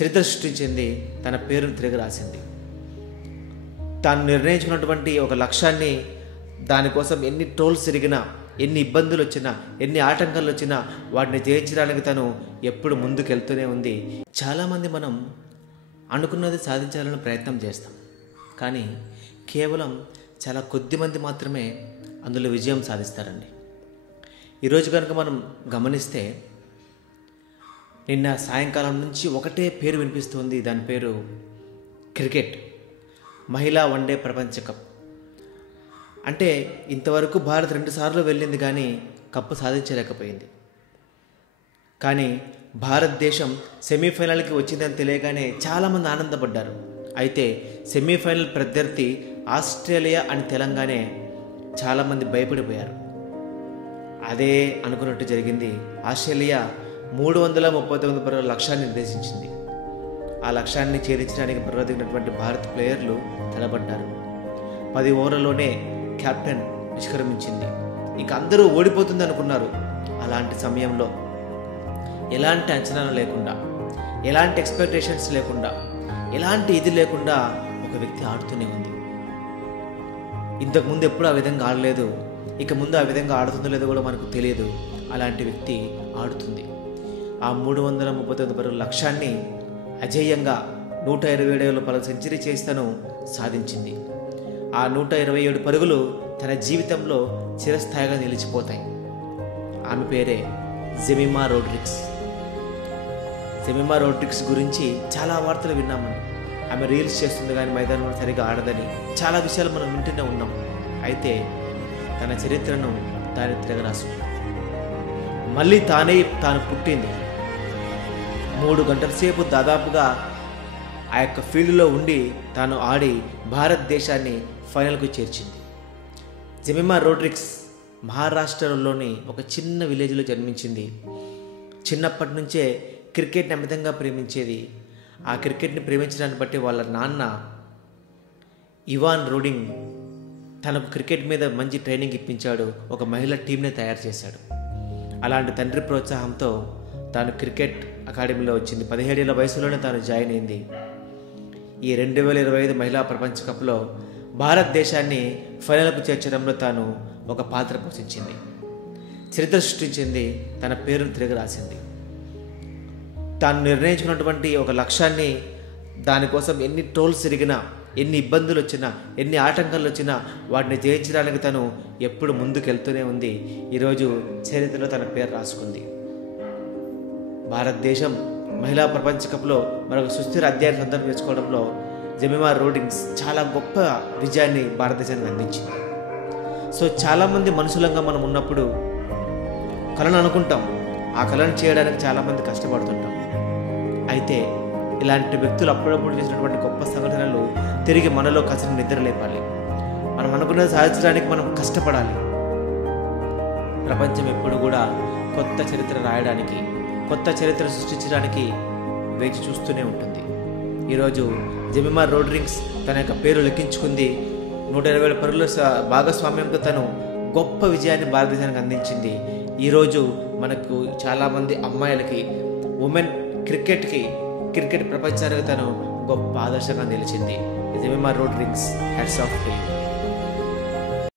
చరిత్ర సృష్టించింది, తన పేరును తిరిగి రాసింది. తాను నిర్ణయించుకున్నటువంటి ఒక లక్ష్యాన్ని, దానికోసం ఎన్ని ట్రోల్స్ తిరిగినా, ఎన్ని ఇబ్బందులు వచ్చినా, ఎన్ని ఆటంకాలు వచ్చినా వాటిని జయించడానికి తను ఎప్పుడు ముందుకెళ్తూనే ఉంది. చాలామంది మనం అనుకున్నది సాధించాలని ప్రయత్నం చేస్తాం, కానీ కేవలం చాలా కొద్ది మంది మాత్రమే అందులో విజయం సాధిస్తారండి. ఈరోజు కనుక మనం గమనిస్తే, నిన్న సాయంకాలం నుంచి ఒకటే పేరు వినిపిస్తుంది. దాని పేరు క్రికెట్ మహిళా వన్డే ప్రపంచ కప్. అంటే ఇంతవరకు భారత్ 2 సార్లు వెళ్ళింది, కానీ కప్పు సాధించలేకపోయింది. కానీ భారతదేశం సెమీఫైనల్కి వచ్చిందని తెలియగానే చాలామంది ఆనందపడ్డారు. అయితే సెమీఫైనల్ ప్రత్యర్థి ఆస్ట్రేలియా అని తెలంగానే చాలామంది భయపడిపోయారు. అదే అనుకున్నట్టు జరిగింది. ఆస్ట్రేలియా 339 పరుగుల లక్ష్యాన్ని నిర్దేశించింది. ఆ లక్ష్యాన్ని ఛేదించడానికి బరిలోదిగినటువంటి భారత ప్లేయర్లు తడబడ్డారు. 10 ఓవర్లలోనే కెప్టెన్ నిష్క్రమించింది. ఇక అందరూ ఓడిపోతుంది అనుకున్నారు. అలాంటి సమయంలో ఎలాంటి అంచనాలు లేకుండా, ఎలాంటి ఎక్స్పెక్టేషన్స్ లేకుండా, ఎలాంటి ఇది లేకుండా ఒక వ్యక్తి ఆడుతూనే ఉంది. ఇంతకుముందు ఎప్పుడు ఆ విధంగా ఆడలేదు, ఇక ముందు ఆ విధంగా ఆడుతుందో లేదో కూడా మనకు తెలియదు. అలాంటి వ్యక్తి ఆడుతుంది. ఆ 339 పరుగుల లక్ష్యాన్ని అజేయంగా 127 పరుగుల సెంచరీ చేసి తను సాధించింది. ఆ 127 పరుగులు తన జీవితంలో చిరస్థాయిగా నిలిచిపోతాయి. ఆమె పేరే జెమిమా రోడ్రిగ్స్. జెమిమా రోడ్రిగ్స్ గురించి చాలా వార్తలు విన్నామండి. ఆమె రీల్స్ చేస్తుంది, కానీ మైదానంలో సరిగా ఆడదని చాలా విషయాలు మనం వింటూనే ఉన్నాం. అయితే తన చరిత్రను తాను తిరగరాసుకుంది. మళ్ళీ తాను పుట్టింది. 3 గంటల సేపు దాదాపుగా ఆ యొక్క ఫీల్డ్లో ఉండి తాను ఆడి భారతదేశాన్ని ఫైనల్కు చేర్చింది. జెమిమా రోడ్రిగ్స్ మహారాష్ట్రలోని ఒక చిన్న విలేజ్లో జన్మించింది. చిన్నప్పటి నుంచే క్రికెట్ని అమితంగా ప్రేమించేది. ఆ క్రికెట్ని ప్రేమించడాన్ని బట్టి వాళ్ళ నాన్న ఇవాన్ రోడింగ్ తనకు క్రికెట్ మీద మంచి ట్రైనింగ్ ఇప్పించాడు. ఒక మహిళా టీంని తయారు చేశాడు. అలాంటి తండ్రి ప్రోత్సాహంతో తాను క్రికెట్ అకాడమీలో వచ్చింది. 17 ఏళ్ల వయసులోనే తాను జాయిన్ అయింది. ఈ 2025 మహిళా ప్రపంచ కప్లో భారతదేశాన్ని ఫైనల్కు చేర్చడంలో తాను ఒక పాత్ర పోషించింది. చరిత్ర సృష్టించింది, తన పేరును తిరిగి రాసింది. తాను నిర్ణయించుకున్నటువంటి ఒక లక్ష్యాన్ని, దానికోసం ఎన్ని ట్రోల్స్ తిరిగినా, ఎన్ని ఇబ్బందులు వచ్చినా, ఎన్ని ఆటంకాలు వచ్చినా వాటిని జయించడానికి తను ఎప్పుడు ముందుకెళ్తూనే ఉంది. ఈరోజు చరిత్రలో తన పేరు రాసుకుంది. భారతదేశం మహిళా ప్రపంచ కప్లో మరొక సుస్థిర అధ్యాయాన్ని సొంతం చేసుకోవడంలో జెమిమా రోడ్రిగ్స్ చాలా గొప్ప విజయాన్ని భారతదేశానికి అందించింది. సో చాలామంది మనుషులంగా మనం ఉన్నప్పుడు కళను అనుకుంటాం, ఆ కళను చేయడానికి చాలామంది కష్టపడుతుంటాం. అయితే ఇలాంటి వ్యక్తులు అప్పుడప్పుడు చేసినటువంటి గొప్ప సంఘటనలు తిరిగి మనలో కసిని నిద్ర లేపాలి. మనం అనుకున్నది సాధించడానికి మనం కష్టపడాలి. ప్రపంచం ఎప్పుడు కూడా కొత్త చరిత్ర రాయడానికి, కొత్త చరిత్ర సృష్టించడానికి వేచి చూస్తూనే ఉంటుంది. ఈరోజు జెమిమా రోడ్రిగ్స్ తన యొక్క పేరు లెక్కించుకుంది. 120 పరుగుల భాగస్వామ్యంతో తను గొప్ప విజయాన్ని భారతదేశానికి అందించింది. ఈరోజు మనకు చాలామంది అమ్మాయిలకి, ఉమెన్ క్రికెట్ ప్రపంచానికి తను గొప్ప ఆదర్శంగా నిలిచింది. Jemimah Rodrigues, hats off to you.